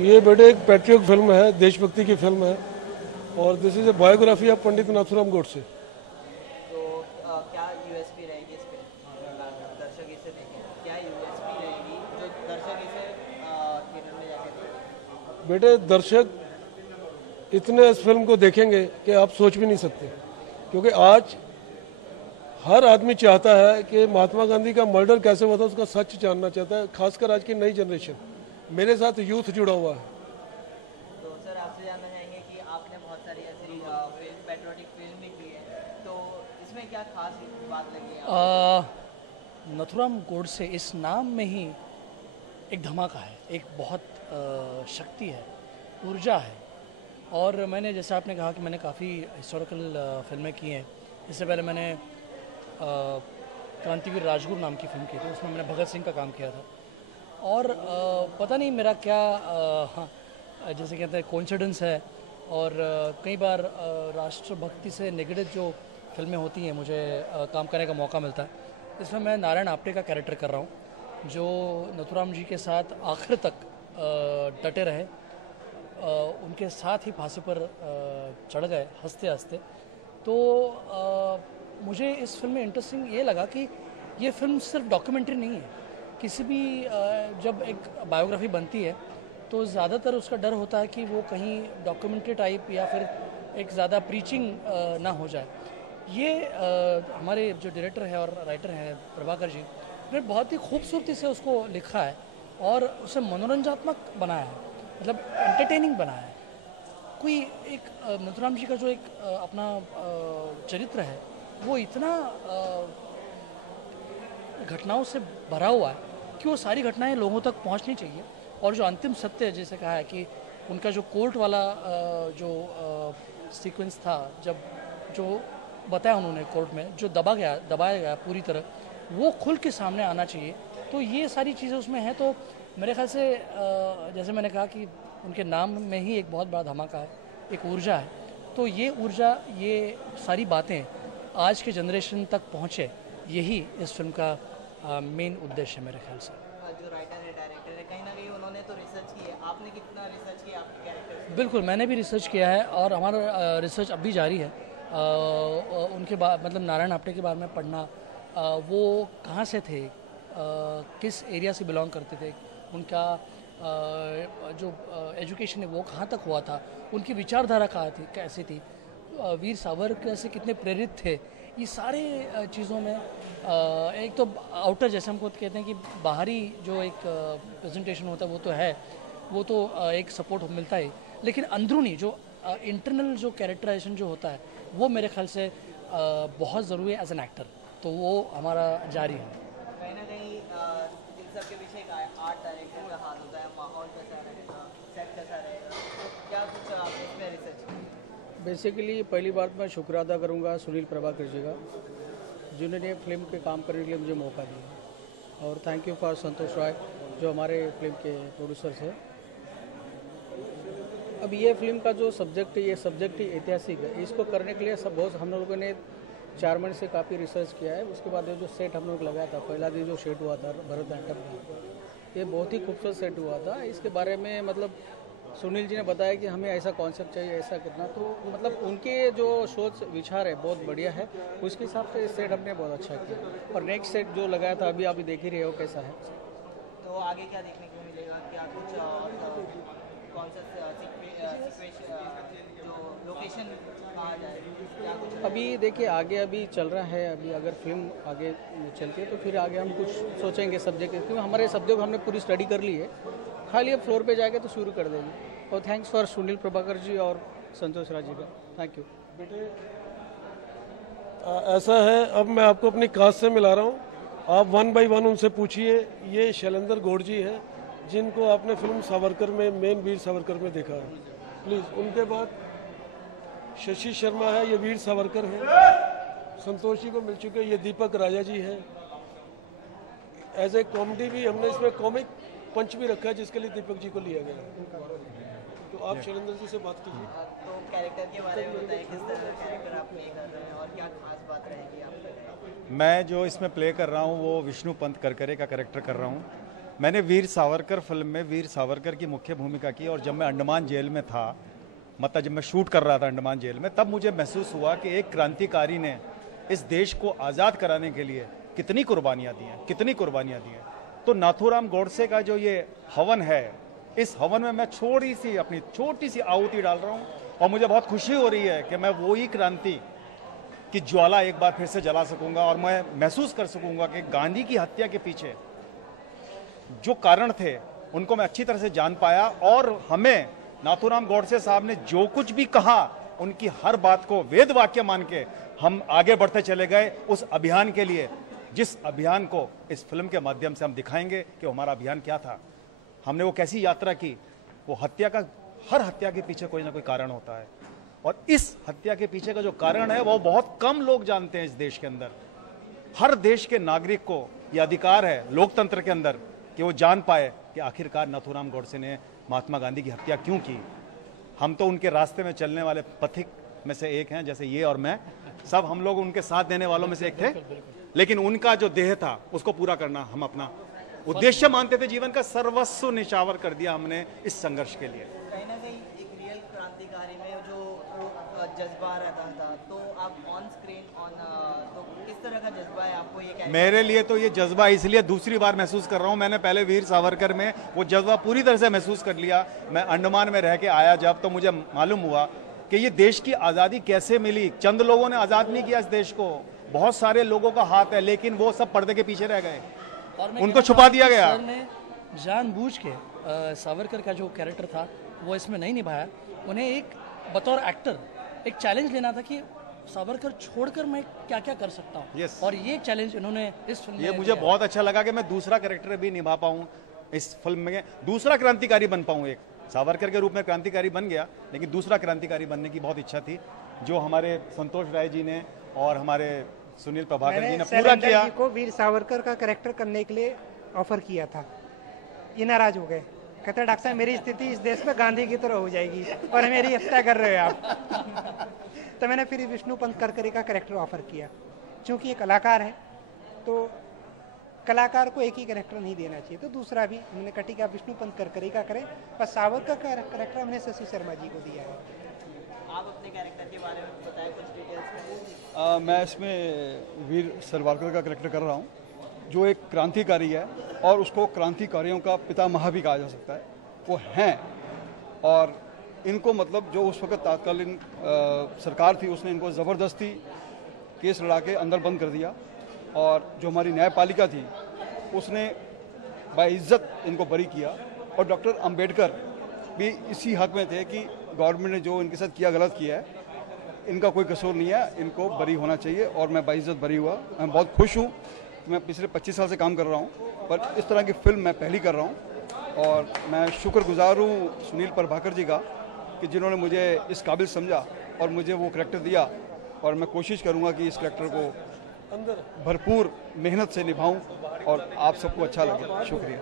ये बेटे एक पैट्रियट फिल्म है, देशभक्ति की फिल्म है और this is a biography of Pandit Nathuram Godse. तो क्या यूएसपी रहेगी इस पे, दर्शक इसे देखें, क्या यूएसपी रहेगी जो दर्शक इसे थिएटर में जाके देखें? बेटे दर्शक इतने इस फिल्म को देखेंगे कि आप सोच भी नहीं सकते, क्योंकि आज हर आदमी चाहता है कि महात्मा गांधी का मर्डर कैसे हुआ था उसका सच जानना चाहता है, खासकर आज की नई जनरेशन। मेरे साथ यूथ जुड़ा हुआ है। तो सर आपसे जानना चाहेंगे कि आपने बहुत सारी ऐसी फिल्म पैट्रियोटिक फिल्म भी की है, तो इसमें क्या खास बात लगी है आपको? नथुराम गोडसे इस नाम में ही एक धमाका है, एक बहुत शक्ति है, ऊर्जा है। और मैंने जैसे आपने कहा कि मैंने काफ़ी हिस्टोरिकल फिल्में की हैं। इससे पहले मैंने क्रांतिवीर राजगुरु नाम की फिल्म की थी, उसमें मैंने भगत सिंह का काम किया था। और पता नहीं मेरा क्या हाँ, जैसे कहते हैं कोइंसिडेंस है। और कई बार राष्ट्रभक्ति से निगडित जो फिल्में होती हैं मुझे काम करने का मौका मिलता है। इसमें मैं नारायण आप्टे का कैरेक्टर कर रहा हूँ, जो नथुराम जी के साथ आखिर तक डटे रहे, उनके साथ ही फांसी पर चढ़ गए हंसते हंसते। तो मुझे इस फिल्म में इंटरेस्टिंग ये लगा कि ये फिल्म सिर्फ डॉक्यूमेंट्री नहीं है। किसी भी जब एक बायोग्राफी बनती है तो ज़्यादातर उसका डर होता है कि वो कहीं डॉक्यूमेंट्री टाइप या फिर एक ज़्यादा प्रीचिंग ना हो जाए। ये हमारे जो डायरेक्टर है और राइटर हैं प्रभाकर जी ने बहुत ही खूबसूरती से उसको लिखा है और उसे मनोरंजनात्मक बनाया है, मतलब एंटरटेनिंग बनाया है। कोई एक नथुराम जी का जो एक अपना चरित्र है वो इतना घटनाओं से भरा हुआ है कि वो सारी घटनाएं लोगों तक पहुंचनी चाहिए। और जो अंतिम सत्य है, जैसे कहा है कि उनका जो कोर्ट वाला जो सीक्वेंस था, जब जो बताया उन्होंने कोर्ट में जो दबाया गया पूरी तरह, वो खुल के सामने आना चाहिए। तो ये सारी चीज़ें उसमें हैं। तो मेरे ख्याल से जैसे मैंने कहा कि उनके नाम में ही एक बहुत बड़ा धमाका है, एक ऊर्जा है। तो ये ऊर्जा, ये सारी बातें आज के जनरेशन तक पहुँचे, यही इस फिल्म का मेन उद्देश्य है मेरे ख्याल से। जो राइटर है, डायरेक्टर है, कहीं ना कहीं उन्होंने तो रिसर्च की है। आपने कितना रिसर्च किया आपके कैरेक्टर से? बिल्कुल, मैंने भी रिसर्च किया है और हमारा रिसर्च अब भी जारी है। उनके बाद मतलब नारायण आप्टे के बारे में पढ़ना, वो कहाँ से थे, किस एरिया से बिलोंग करते थे, उनका जो एजुकेशन है वो कहाँ तक हुआ था, उनकी विचारधारा कहाँ थी, कैसी थी, वीर सावरकर से कितने प्रेरित थे। ये सारे चीज़ों में एक तो आउटर, जैसे हमको कहते हैं कि बाहरी जो एक प्रेजेंटेशन होता है वो तो है, वो तो एक सपोर्ट मिलता है, लेकिन अंदरूनी जो इंटरनल जो कैरेक्टराइजेशन जो होता है वो मेरे ख्याल से बहुत ज़रूरी है एज एन एक्टर। तो वो हमारा जारी है। कहीं ना कहीं इन सब के पीछे एक आर्ट डायरेक्टर का हाथ होता है, माहौल कैसा रहेगा, सेट कैसा रहेगा, तो क्या कुछ आपने इसमें रिसर्च किया? बेसिकली पहली बात मैं शुक्र अदा करूंगा सुनील प्रभाकर जी का, जिन्होंने फिल्म के काम करने के लिए मुझे मौका दिया। और थैंक यू फॉर संतोष राय जो हमारे फिल्म के प्रोड्यूसर्स हैं। अब ये फिल्म का जो सब्जेक्ट है, ये सब्जेक्ट ही ऐतिहासिक है। इसको करने के लिए सब बहुत हम लोगों ने 4 महीने से काफ़ी रिसर्च किया है। उसके बाद ये जो सेट हम लोग लगाया था, पहला दिन जो सेट हुआ था भरतनाट्यम का, ये बहुत ही खूबसूरत सेट हुआ था। इसके बारे में मतलब सुनील जी ने बताया कि हमें ऐसा कॉन्सेप्ट चाहिए, ऐसा करना, तो मतलब उनके जो सोच विचार है बहुत बढ़िया है। उसके हिसाब से सेट हमने बहुत अच्छा किया। और नेक्स्ट सेट जो लगाया था अभी आप देख ही रहे हो कैसा है। तो आगे क्या देखने को मिलेगा? क्या कुछ कौन सा जो लोकेशन कहाँ जाएगी, क्या कुछ? अभी देखिए आगे अभी चल रहा है। अभी अगर फिल्म आगे चलती है तो फिर आगे हम कुछ सोचेंगे सब्जेक्ट, क्योंकि हमारे सब्जेक्ट हमने पूरी स्टडी कर ली है, खाली अब फ्लोर पे जाएगा तो शुरू कर देंगे। और थैंक्स फॉर सुनील प्रभाकर जी और संतोष राज जी का, थैंक यू। ऐसा है, अब मैं आपको अपनी कास्ट से मिला रहा हूँ, आप 1 बाय 1 उनसे पूछिए। ये शैलेंद्र गौड़ जी है, जिनको आपने फिल्म सावरकर में, मेन वीर सावरकर में देखा है, प्लीज़। उनके बाद शशि शर्मा है, ये वीर सावरकर है। संतोष जी को मिल चुके, ये दीपक राजा जी है। एज ए कॉमेडी भी हमने इसमें कॉमिक पंच भी रखा है, जिसके लिए दीपक जी को लिया गया। तो आप शैलेंद्र जी से बात कीजिए। तो कैरेक्टर के बारे में बताइए, किस तरह का कैरेक्टर आप प्ले कर रहे हैं और क्या खास बात रहेगी आपके? मैं जो इसमें प्ले कर रहा हूँ वो विष्णु पंत करकरे का कैरेक्टर कर रहा हूँ, मैंने वीर सावरकर फिल्म में वीर सावरकर की मुख्य भूमिका की, और जब मैं अंडमान जेल में था, मतलब जब मैं शूट कर रहा था अंडमान जेल में, तब मुझे महसूस हुआ कि एक क्रांतिकारी ने इस देश को आज़ाद कराने के लिए कितनी कुर्बानियाँ दी हैं, कितनी कुर्बानियाँ दी हैं। तो नाथूराम गोडसे का जो ये हवन है, इस हवन में मैं अपनी छोटी सी आहुति डाल रहा हूँ, और मुझे बहुत खुशी हो रही है कि मैं वही क्रांति की ज्वाला एक बार फिर से जला सकूंगा, और मैं महसूस कर सकूंगा कि गांधी की हत्या के पीछे जो कारण थे उनको मैं अच्छी तरह से जान पाया, और हमें नाथूराम गोडसे साहब ने जो कुछ भी कहा उनकी हर बात को वेद वाक्य मान के हम आगे बढ़ते चले गए उस अभियान के लिए, जिस अभियान को इस फिल्म के माध्यम से हम दिखाएंगे कि हमारा अभियान क्या था, हमने वो कैसी यात्रा की। वो हर हत्या के पीछे कोई ना कोई कारण होता है, और इस हत्या के पीछे का जो कारण है वो बहुत कम लोग जानते हैं। इस देश के अंदर हर देश के नागरिक को यह अधिकार है लोकतंत्र के अंदर कि वो जान पाए कि आखिरकार नाथूराम गोडसे ने महात्मा गांधी की हत्या क्यों की। हम तो उनके रास्ते में चलने वाले पथिक में से एक हैं, जैसे ये और मैं, सब हम लोग उनके साथ देने वालों में से एक थे, लेकिन उनका जो देह था उसको पूरा करना हम अपना उद्देश्य मानते थे। जीवन का सर्वस्व निछावर कर दिया हमने इस संघर्ष के लिए। कहीं ना कहीं एक रियल क्रांतिकारी में जो जज्बा रहता था, तो आप ऑन स्क्रीन तो किस तरह का जज्बा है आपको ये? मेरे लिए तो ये जज्बा इसलिए दूसरी बार महसूस कर रहा हूँ। मैंने पहले वीर सावरकर में वो जज्बा पूरी तरह से महसूस कर लिया। मैं अंडमान में रह के आया जब, तो मुझे मालूम हुआ कि ये देश की आज़ादी कैसे मिली। चंद लोगों ने आज़ाद नहीं किया इस देश को, बहुत सारे लोगों का हाथ है, लेकिन वो सब पर्दे के पीछे रह गए, उनको छुपा दिया गया। सर ने जानबूझ के सावरकर का जो कैरेक्टर था वो इसमें नहीं निभाया। उन्हें एक बतौर एक्टर एक चैलेंज लेना था कि सावरकर छोड़कर मैं क्या क्या कर सकता हूँ। Yes. और ये चैलेंज इन्होंने इस फिल्म में ये मुझे बहुत अच्छा लगा कि मैं दूसरा कैरेक्टर भी निभा पाऊँ इस फिल्म में, दूसरा क्रांतिकारी बन पाऊँ। एक सावरकर के रूप में क्रांतिकारी बन गया, लेकिन दूसरा क्रांतिकारी बनने की बहुत इच्छा थी, जो हमारे संतोष राय जी ने और हमारे सुनील प्रभाकर जी ने पूरा किया। को वीर सावरकर का कैरेक्टर करने के लिए ऑफर किया था, ये नाराज हो गए। कहते डॉक्टर साहब मेरी स्थिति इस देश में गांधी की तरह हो जाएगी और मेरी हत्या कर रहे हो आप। तो मैंने फिर विष्णु पंत करकरे का कैरेक्टर ऑफर किया। चूंकि ये कलाकार है तो कलाकार को एक ही कैरेक्टर नहीं देना चाहिए, तो दूसरा भी हमने कटी का विष्णु पंत करकरे का करें, पर सावरकर का कैरेक्टर हमने शशि शर्मा जी को दिया है। आप अपने कैरेक्टर के बारे में बताएं कुछ डिटेल्स। मैं इसमें वीर सावरकर का कैरेक्टर कर रहा हूँ, जो एक क्रांतिकारी है और उसको क्रांतिकारियों का पितामह भी कहा जा सकता है। वो हैं, और इनको मतलब जो उस वक्त तत्कालीन सरकार थी उसने इनको ज़बरदस्ती केस लड़ा के अंदर बंद कर दिया, और जो हमारी न्यायपालिका थी उसने बाइज्जत इनको बरी किया। और डॉक्टर अंबेडकर भी इसी हक में थे कि गवर्नमेंट ने जो इनके साथ किया गलत किया है, इनका कोई कसूर नहीं है, इनको बरी होना चाहिए, और मैं बाइज्जत बरी हुआ। मैं बहुत खुश हूँ। मैं पिछले 25 साल से काम कर रहा हूँ, पर इस तरह की फिल्म मैं पहली कर रहा हूँ, और मैं शुक्रगुजार हूँ सुनील प्रभाकर जी का कि जिन्होंने मुझे इस काबिल समझा और मुझे वो करैक्टर दिया, और मैं कोशिश करूँगा कि इस करैक्टर को भरपूर मेहनत से निभाऊँ और आप सबको अच्छा लगे। शुक्रिया।